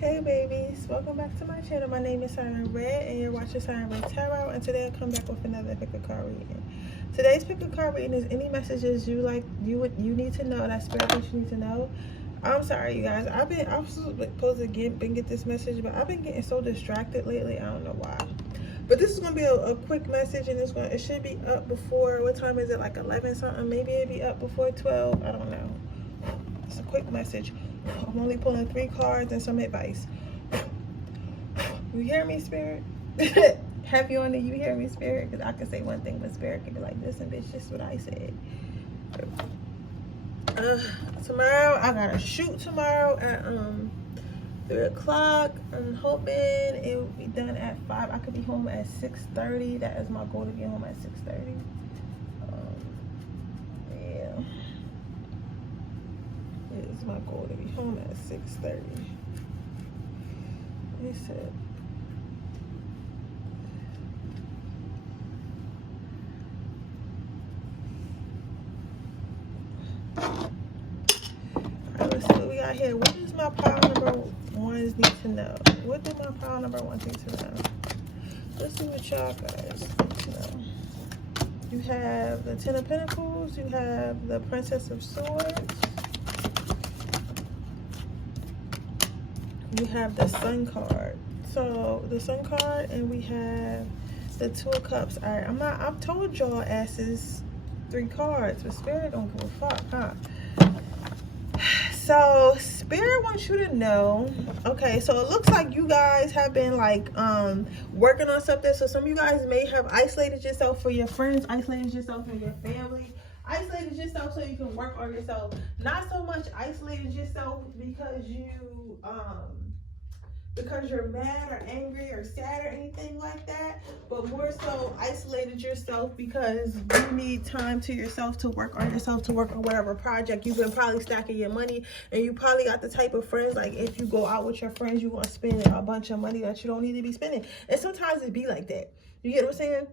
Hey babies, welcome back to my channel. My name is Siren Red and you're watching Siren Red Tarot, and today I come back with another pick a card reading. Today's pick a card reading is any messages you need to know, that spirit that you need to know. I'm sorry you guys, I'm supposed to get this message, but I've been getting so distracted lately. I don't know why. But this is gonna be a quick message, and it should be up before, what time is it, like 11 something? Maybe it'll be up before 12. I don't know. It's a quick message. I'm only pulling 3 cards and some advice. You hear me, spirit? Happy on the you hear me, spirit? Because I can say one thing, but spirit can be like, listen, bitch, this is what I said. Tomorrow, I gotta shoot tomorrow at 3 o'clock. I'm hoping it will be done at 5. I could be home at 6:30. That is my goal, to be home at 6:30. Yeah. It is my goal to be home at 6:30. He said. Alright, let's see what we got here. What does my pile number ones need to know? What do my pile number ones need to know? Let's see what y'all guys need to know. You have the 10 of Pentacles. You have the Princess of Swords. You have the Sun card. So the Sun card, and we have the 2 of Cups. All right, I've told y'all asses 3 cards, but spirit don't give a fuck, huh? So spirit wants you to know. Okay, so it looks like you guys have been like working on something. So some of you guys may have isolated yourself for your friends, isolated yourself for your family, isolated yourself so you can work on yourself. Not so much isolated yourself because you're mad or angry or sad or anything like that, but more so isolated yourself because you need time to yourself to work on yourself, to work on whatever project. You've been probably stacking your money, and you probably got the type of friends, like if you go out with your friends, you're going to spend a bunch of money that you don't need to be spending. And sometimes it be like that. You get what I'm saying?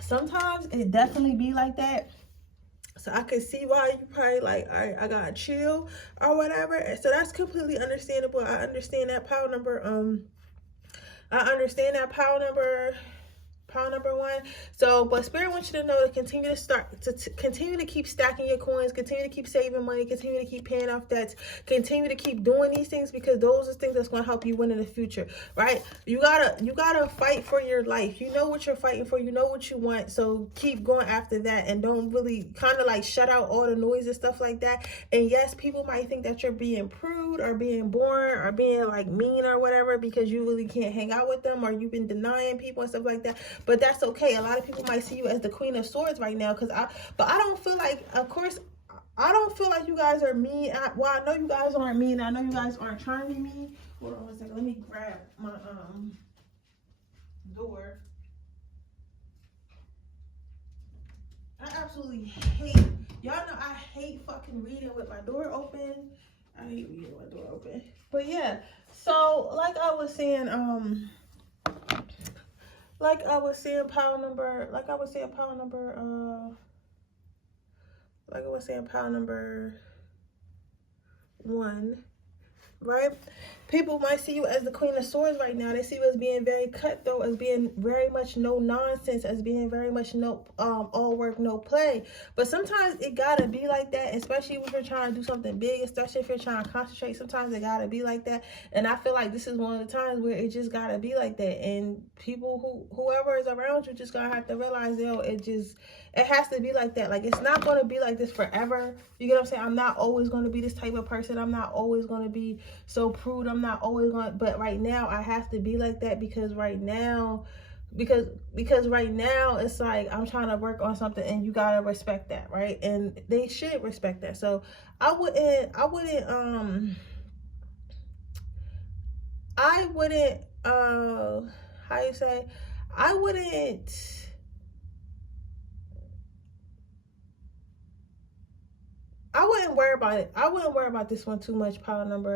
Sometimes it definitely be like that. So I can see why you probably like, all right, I gotta chill or whatever. And so that's completely understandable. I understand that pile number. Pile number 1. So, but spirit wants you to know to continue to keep stacking your coins, continue to keep saving money, continue to keep paying off debts, continue to keep doing these things, because those are things that's going to help you win in the future, right? You gotta fight for your life. You know what you're fighting for, you know what you want, so keep going after that, and don't really kind of like shut out all the noise and stuff like that. And yes, people might think that you're being prude or being boring or being like mean or whatever because you really can't hang out with them, or you've been denying people and stuff like that. But that's okay. A lot of people might see you as the Queen of Swords right now, but I don't feel like, of course, I don't feel like you guys are mean. Well, I know you guys aren't mean. I know you guys aren't trying to be mean. Hold on one second. Let me grab my door. I absolutely hate, y'all know I hate fucking reading with my door open. I hate reading with my door open. But yeah, so like I was saying pile number 1, right? People might see you as the Queen of Swords right now. They see you as being very cutthroat, as being very much no nonsense, as being very much no all work, no play. But sometimes it gotta be like that, especially if you're trying to do something big, especially if you're trying to concentrate. Sometimes it gotta be like that. And I feel like this is one of the times where it just gotta be like that. And people whoever is around you just gonna have to realize, yo, it has to be like that. Like, it's not going to be like this forever. You get what I'm saying? I'm not always going to be this type of person. I'm not always going to be so prude. I'm not always going to, but right now I have to be like that because right now, because right now it's like I'm trying to work on something, and you got to respect that, right? And they should respect that. So I wouldn't how you say, I wouldn't worry about it. I wouldn't worry about this one too much, pile number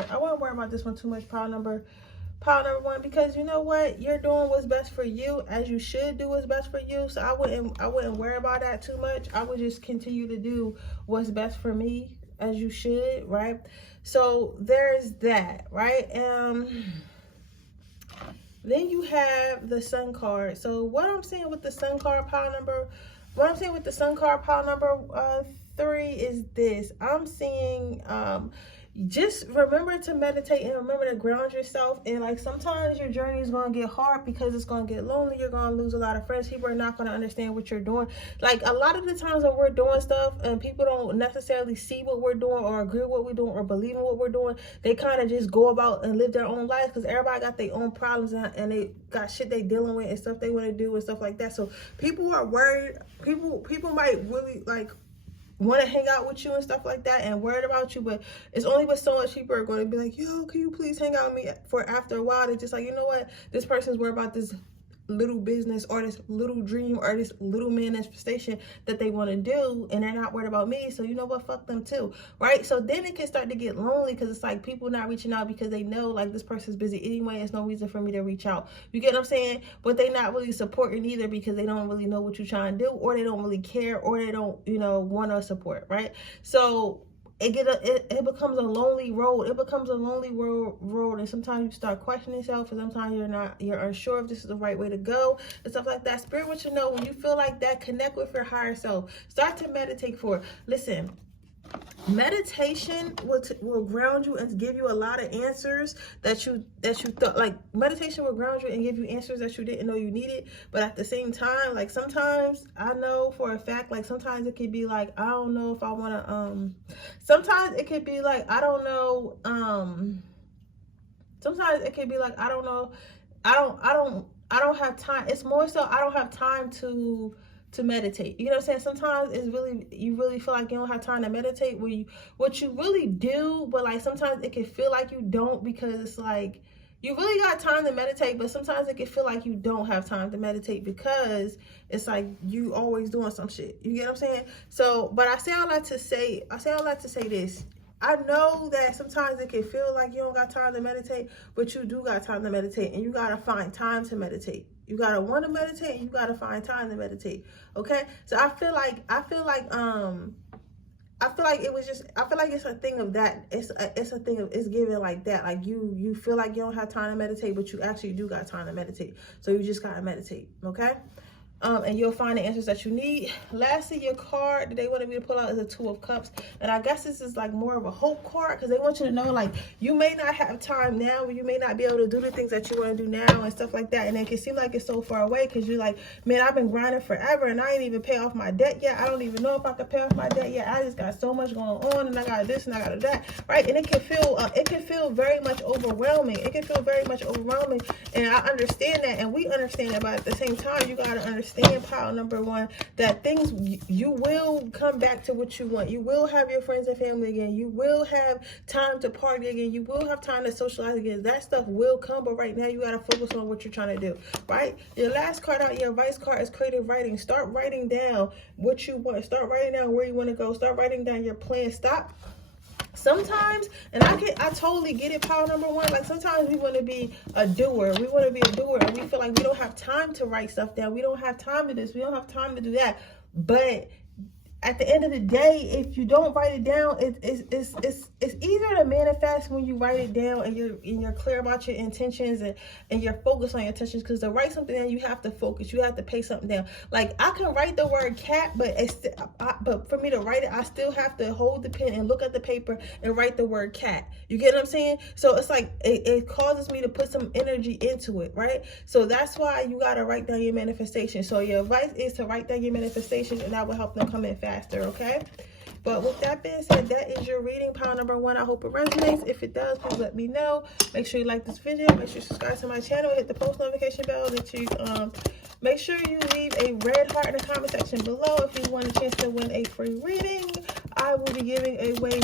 1, because you know what? You're doing what's best for you, as you should do what's best for you. So I wouldn't worry about that too much. I would just continue to do what's best for me, as you should, right? So there's that, right? Then you have the Sun card. So what I'm saying with the Sun card pile number, 3 is this. I'm seeing just remember to meditate and remember to ground yourself. And like sometimes your journey is going to get hard because it's going to get lonely. You're going to lose a lot of friends. People are not going to understand what you're doing. Like a lot of the times when we're doing stuff and people don't necessarily see what we're doing or agree with what we're doing or believe in what we're doing, they kind of just go about and live their own life because everybody got their own problems and they got shit they dealing with and stuff they want to do and stuff like that. So people are worried. People might really like want to hang out with you and stuff like that and worried about you, but it's only but so much people are going to be like, yo, can you please hang out with me? For after a while, they're just like, you know what, this person's worried about this little business or this little dream or this little manifestation that they want to do, and they're not worried about me, so you know what, fuck them too, right? So then it can start to get lonely because it's like people not reaching out because they know like this person's busy anyway, there's no reason for me to reach out, you get what I'm saying? But they not really supporting either because they don't really know what you're trying to do, or they don't really care, or they don't, you know, want to support, right? So it becomes a lonely road. It becomes a lonely road, and sometimes you start questioning yourself, and sometimes you're unsure if this is the right way to go and stuff like that. Spirit wants you to know when you feel like that, connect with your higher self. Start to meditate for it. Listen, meditation will ground you and give you a lot of answers that you thought, like meditation will ground you and give you answers that you didn't know you needed. But at the same time, like sometimes I know for a fact, like sometimes it could be like, I don't know if I want to sometimes it could be like, I don't know, sometimes it could be like, I don't know, I don't have time. It's more so I don't have time to meditate. You know what I'm saying? Sometimes it's really, you really feel like you don't have time to meditate, what you really do, but like sometimes it can feel like you don't, because it's like you really got time to meditate, but sometimes it can feel like you don't have time to meditate because it's like you always doing some shit. You get what I'm saying? So, but I say all that to say this. I know that sometimes it can feel like you don't got time to meditate, but you do got time to meditate, and you got to find time to meditate. You got to want to meditate, and you got to find time to meditate. Okay? So I feel like it's a thing of that. It's a thing of, it's given like that. Like you feel like you don't have time to meditate, but you actually do got time to meditate. So you just got to meditate. Okay? And you'll find the answers that you need. Lastly, your card that they wanted me to pull out is a Two of Cups. And I guess this is like more of a hope card, because they want you to know, like, you may not have time now, you may not be able to do the things that you want to do now and stuff like that. And it can seem like it's so far away because you're like, man, I've been grinding forever and I ain't even pay off my debt yet. I don't even know if I could pay off my debt yet. I just got so much going on, and I got this and I got that, right? And it can feel very much overwhelming. It can feel very much overwhelming. And I understand that, and we understand that, but at the same time, you got to understand, pile number one, that things, you will come back to what you want. You will have your friends and family again. You will have time to party again. You will have time to socialize again. That stuff will come, but right now you got to focus on what you're trying to do, right? Your last card out, your advice card, is creative writing. Start writing down what you want. Start writing down where you want to go. Start writing down your plan. Stop. Sometimes, and I totally get it, pile number one, like sometimes we want to be a doer. We want to be a doer, and we feel like we don't have time to write stuff down. We don't have time to this. We don't have time to do that. But at the end of the day, if you don't write it down, it's easier to manifest when you write it down and you're clear about your intentions and you're focused on your intentions. Because to write something down, you have to focus. You have to pay something down. Like I can write the word cat, but for me to write it, I still have to hold the pen and look at the paper and write the word cat. You get what I'm saying? So it's like it causes me to put some energy into it, right? So that's why you got to write down your manifestation. So your advice is to write down your manifestations, and that will help them come in faster, okay? But with that being said, that is your reading, pile number one. I hope it resonates. If it does, please let me know. Make sure you like this video. Make sure you subscribe to my channel. Hit the post notification bell. That you make sure you leave a red heart in the comment section below if you want a chance to win a free reading. I will be giving away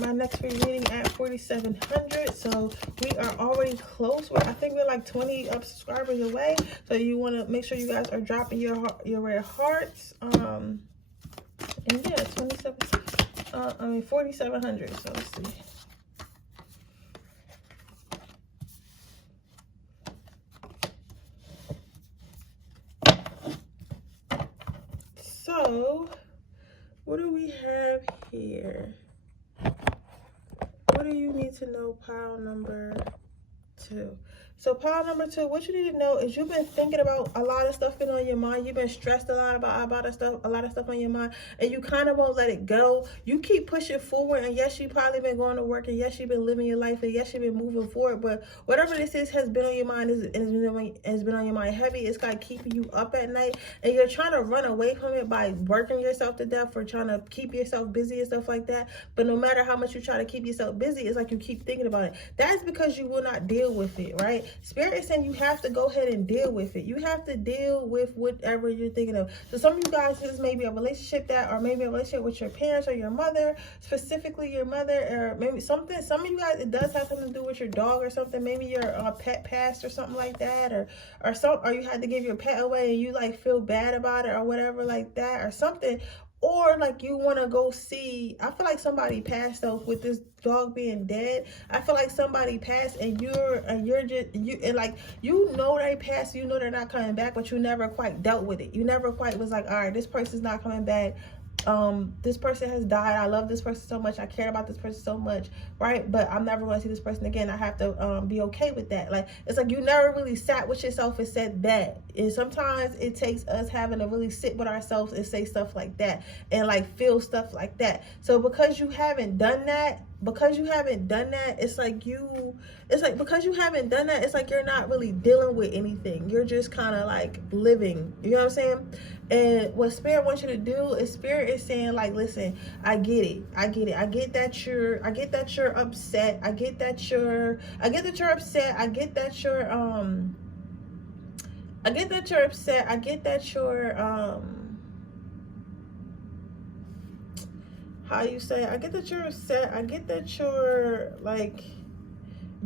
my next free reading at 4,700. So we are already close. I think we're like 20 subscribers away. So you want to make sure you guys are dropping your red hearts. And yeah, 4,700. So let's see. So what do we have here? need to know, pile number 2? So pile number 2, what you need to know is you've been thinking about a lot of stuff been on your mind. You've been stressed a lot about a lot of stuff on your mind, and you kind of won't let it go. You keep pushing forward, and yes, you probably been going to work, and yes, you've been living your life, and yes, you've been moving forward. But whatever this is has been on your mind, has been on your mind heavy. It's like keeping you up at night, and you're trying to run away from it by working yourself to death or trying to keep yourself busy and stuff like that. But no matter how much you try to keep yourself busy, it's like you keep thinking about it. That's because you will not deal with it, right? Spirit is saying you have to go ahead and deal with it. You have to deal with whatever you're thinking of. So some of you guys, this may be a relationship or maybe a relationship with your parents or your mother, specifically your mother, or maybe something. Some of you guys, it does have something to do with your dog or something. Maybe your pet passed or something like that, or you had to give your pet away and you like feel bad about it or whatever like that or something. Or like you want to go see, I feel like somebody passed though with this dog being dead. I feel like somebody passed and you're just like, you know they passed, you know they're not coming back, but you never quite dealt with it. You never quite was like, all right, this person's not coming back. This person has died. I love this person so much. I care about this person so much, right? But I'm never going to see this person again. I have to be okay with that. Like, it's like you never really sat with yourself and said that. And sometimes it takes us having to really sit with ourselves and say stuff like that and like feel stuff like that. So because you haven't done that, because you haven't done that, it's like because you haven't done that, it's like you're not really dealing with anything. You're just kind of like living, you know what I'm saying? And what Spirit wants you to do is, Spirit is saying like, listen, I get it. I get that you're upset. I get that you're upset. I get that you're upset. I get that you're how you say, I get that you're upset. I get that you're like,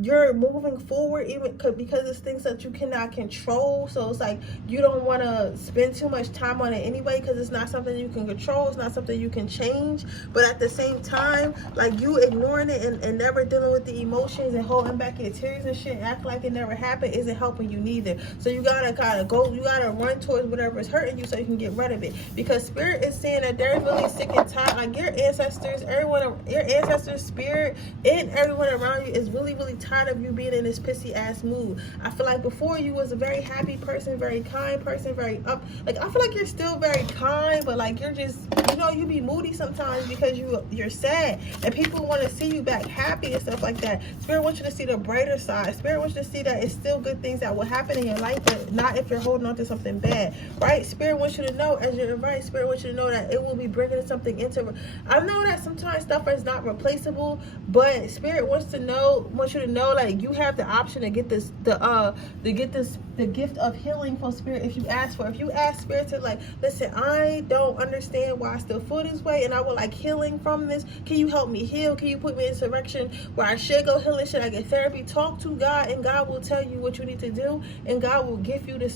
you're moving forward even because it's things that you cannot control. So it's like you don't want to spend too much time on it anyway because it's not something you can control. It's not something you can change. But at the same time, like you ignoring it and never dealing with the emotions and holding back your tears and shit, act like it never happened, isn't helping you neither. So you gotta kind of go, you gotta run towards whatever is hurting you so you can get rid of it. Because Spirit is saying that they're really sick and tired. Like your ancestors, your ancestors, Spirit, and everyone around you is really, really tired of you being in this pissy ass mood. I feel like before you was a very happy person, very kind person, very up. Like I feel like you're still very kind, but like you're just, you know, you be moody sometimes because you're sad, and people want to see you back happy and stuff like that. Spirit wants you to see the brighter side. Spirit wants you to see that it's still good things that will happen in your life, but not if you're holding on to something bad, right? Spirit wants you to know, as your advice, Spirit wants you to know that it will be bringing something into. I know that sometimes stuff is not replaceable, but Spirit wants you to know, like you have the option to get the gift of healing from Spirit if you ask for it. If you ask Spirit to like, listen, I don't understand why I still feel this way, and I would like healing from this. Can you help me heal? Can you put me in a direction where I should go healing? Should I get therapy? Talk to God, and God will tell you what you need to do, and God will give you the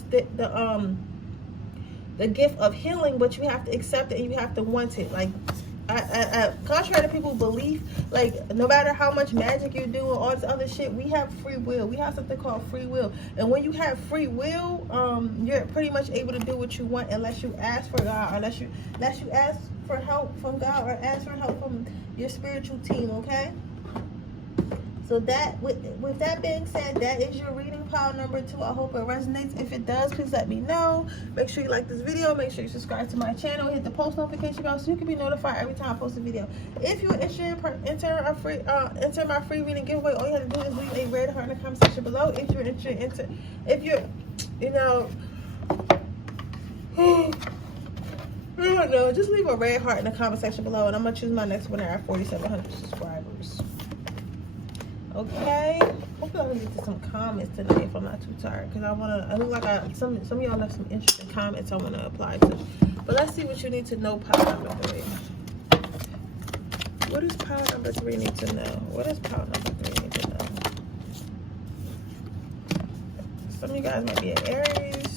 gift of healing, but you have to accept it and you have to want it. Like contrary to people's belief, like no matter how much magic you do and all this other shit, we have free will. We have something called free will, and when you have free will, you're pretty much able to do what you want unless you ask for God, unless you ask for help from God or ask for help from your spiritual team. Okay, so that with that being said, that is your reading, pile number 2. I hope it resonates. If it does, please let me know. Make sure you like this video. Make sure you subscribe to my channel. Hit the post notification bell so you can be notified every time I post a video. If you're interested in enter my free reading giveaway, all you have to do is leave a red heart in the comment section below. If you're interested, I don't know, just leave a red heart in the comment section below, and I'm gonna choose my next winner at 4,700 subscribers. Okay, hopefully I can get to some comments today if I'm not too tired, because I look like some of y'all left some interesting comments I want to apply to. But let's see what you need to know, pile number 3. What does pile number 3 need to know? What does pile number 3 need to know? Some of you guys might be an Aries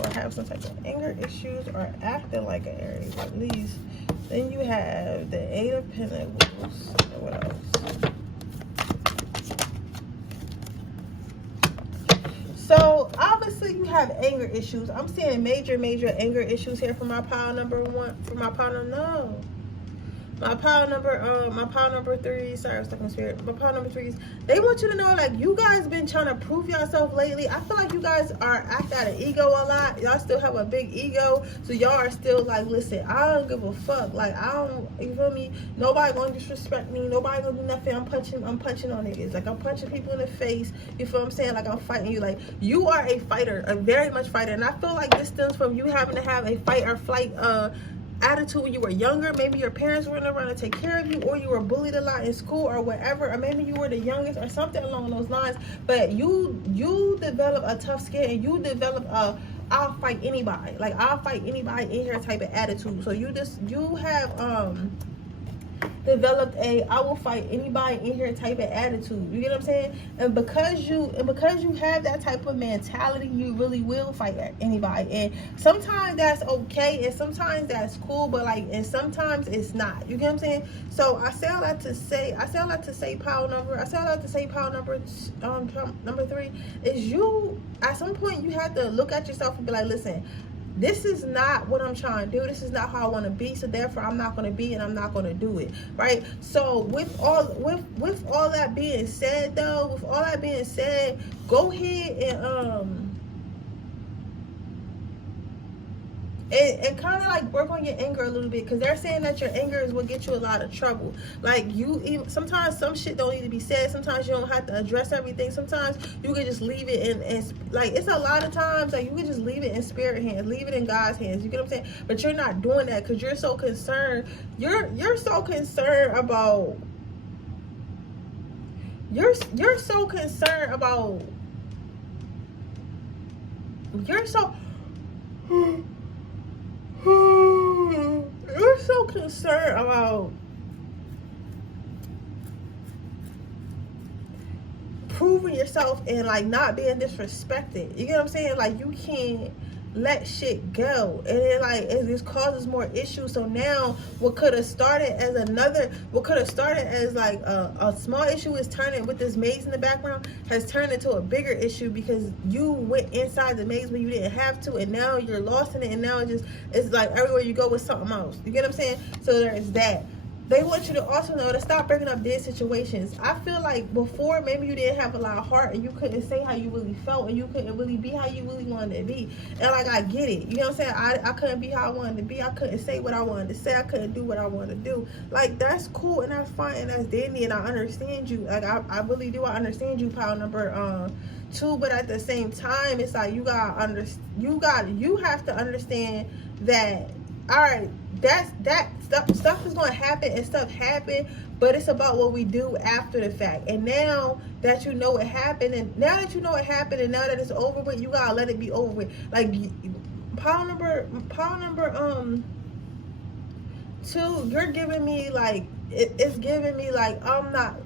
or have some type of anger issues or acting like an Aries at least. Then you have the 8 of Pentacles. What else? So obviously you have anger issues. I'm seeing major anger issues here for my pile number 1. For my pile number, no. My pile number 3. Sorry, I was stuck in spirit. My pile number 3s. They want you to know, like, you guys been trying to prove yourself lately. I feel like you guys are acting out of ego a lot. Y'all still have a big ego, so y'all are still like, listen, I don't give a fuck. Like, I don't, you feel me? Nobody gonna disrespect me. Nobody gonna do nothing. I'm punching on niggas. Like, I'm punching people in the face. You feel what I'm saying? Like, I'm fighting you. Like, you are a fighter, a very much fighter, and I feel like this stems from you having to have a fight or flight attitude when you were younger. Maybe your parents weren't around to take care of you, or you were bullied a lot in school or whatever, or maybe you were the youngest or something along those lines. But you develop a tough skin, and you develop a I'll fight anybody, like I'll fight anybody in here type of attitude. So you have developed a I will fight anybody in here type of attitude. You get what I'm saying? And because you have that type of mentality, you really will fight anybody. And sometimes that's okay, and sometimes that's cool, but like, and sometimes it's not. You get what I'm saying? So I say all that to say pile number 3 is you at some point you have to look at yourself and be like, listen, this is not what I'm trying to do. This is not how I want to be. So therefore, I'm not going to be, and I'm not going to do it. Right? So with all that being said, though, go ahead and kind of like work on your anger a little bit, because they're saying that your anger is what gets you a lot of trouble. Like, sometimes some shit don't need to be said. Sometimes you don't have to address everything. Sometimes you can just leave it and like, it's a lot of times like you can just leave it in spirit hands, leave it in God's hands. You get what I'm saying? But you're not doing that because you're so concerned. You're so concerned about you're so concerned about you're so concerned about proving yourself and like not being disrespected. You get what I'm saying? Like, you can't let shit go, and then like it just causes more issues. So now what could have started as like a small issue is turning, with this maze in the background, has turned into a bigger issue because you went inside the maze when you didn't have to, and now you're lost in it, and now it's like everywhere you go with something else. You get what I'm saying? So there's that. They want you to also know to stop bringing up dead situations. I feel like before, maybe you didn't have a lot of heart, and you couldn't say how you really felt, and you couldn't really be how you really wanted to be. And like, I get it. You know what I'm saying? I couldn't be how I wanted to be. I couldn't say what I wanted to say. I couldn't do what I wanted to do. Like, that's cool, and that's fine, and that's dandy, and I understand you. Like, I really do. I understand you, pile number 2. But at the same time, it's like you have to understand that, all right, stuff is going to happen, and stuff happened, but it's about what we do after the fact. And now that you know it happened, and now that it's over with, you gotta let it be over with. Like, pile number 2, you're giving me like, it's giving me like I'm mad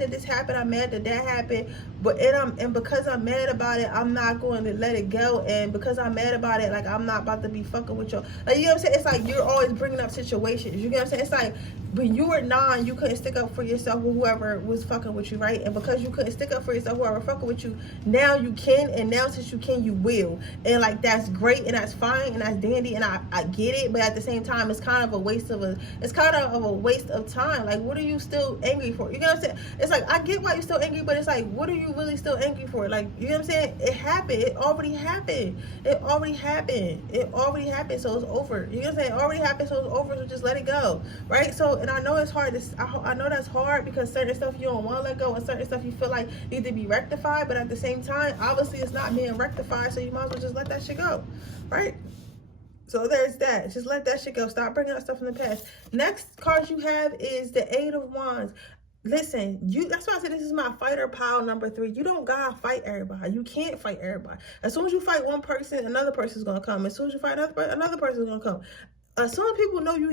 that this happened. I'm mad that happened, and because I'm mad about it, I'm not going to let it go. And because I'm mad about it, like, I'm not about to be fucking with you. Like, you know what I'm saying? It's like you're always bringing up situations. You get what I'm saying? It's like when you were 9, you couldn't stick up for yourself with whoever was fucking with you, right? And because you couldn't stick up for yourself, whoever fucking with you, now you can, and now since you can, you will. And like, that's great, and that's fine, and that's dandy, and I get it. But at the same time, it's kind of a waste of time. Like, what are you still angry for? You know what I'm saying? It's like, I get why you're still angry, but it's like, what are you really still angry for? Like, you know what I'm saying? It happened. It already happened. So it's over. You know what I'm saying? It already happened, so it's over. So just let it go, right? So, and I know it's hard. I know that's hard, because certain stuff you don't want to let go, and certain stuff you feel like need to be rectified. But at the same time, obviously it's not being rectified, so you might as well just let that shit go, right? So there's that. Just let that shit go. Stop bringing up stuff from the past. Next card you have is the 8 of Wands. Listen, that's why I said this is my fighter pile number 3. You don't gotta fight everybody. You can't fight everybody. As soon as you fight one person, another person's gonna come. As soon as you fight another person's gonna come. As soon as people know you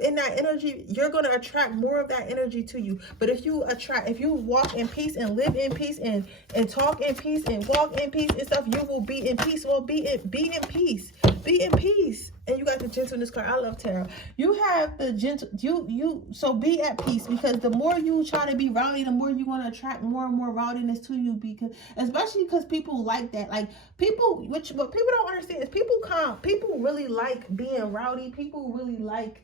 in that energy, you're gonna attract more of that energy to you. But if you walk in peace and live in peace and talk in peace and walk in peace and stuff, you will be in peace. Well, be in peace. Be in peace. And you got the gentleness card. I love tarot. You have the gentle, so be at peace, because the more you try to be rowdy, the more you want to attract more and more rowdiness to you, because especially because people like that. Like people, what people don't understand is people really like being rowdy. People really like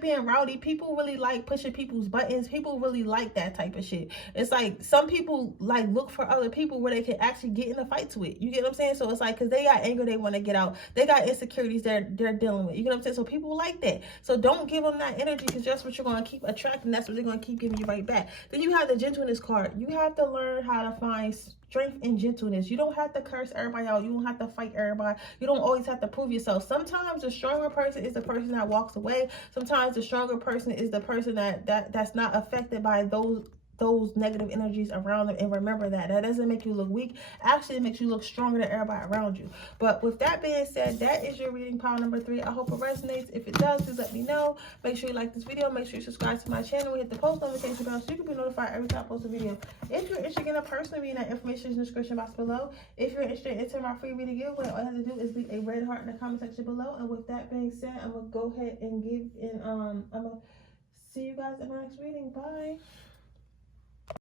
being rowdy. People really like pushing people's buttons. People really like that type of shit. It's like some people like look for other people where they can actually get in a fight with. You get what I'm saying? So it's like, because they got anger they want to get out. They got insecurities they're dealing with. You get what I'm saying? So people like that. So don't give them that energy, because that's what you're going to keep attracting. That's what they're going to keep giving you right back. Then you have the gentleness card. You have to learn how to find strength and gentleness. You don't have to curse everybody out. You don't have to fight everybody. You don't always have to prove yourself. Sometimes the stronger person is the person that walks away. Sometimes the stronger person is the person that's not affected by those negative energies around them. And remember that doesn't make you look weak. Actually, it makes you look stronger than everybody around you. But with that being said, that is your reading pile number 3. I hope it resonates. If it does, please let me know. Make sure you like this video. Make sure you subscribe to my channel. Hit the post notification bell so you can be notified every time I post a video. If you're interested in a personal reading, that information is in the description box below. If you're interested in entering my free reading giveaway, all you have to do is leave a red heart in the comment section below. And with that being said, I'm gonna go ahead and I'm gonna see you guys in my next reading. Bye.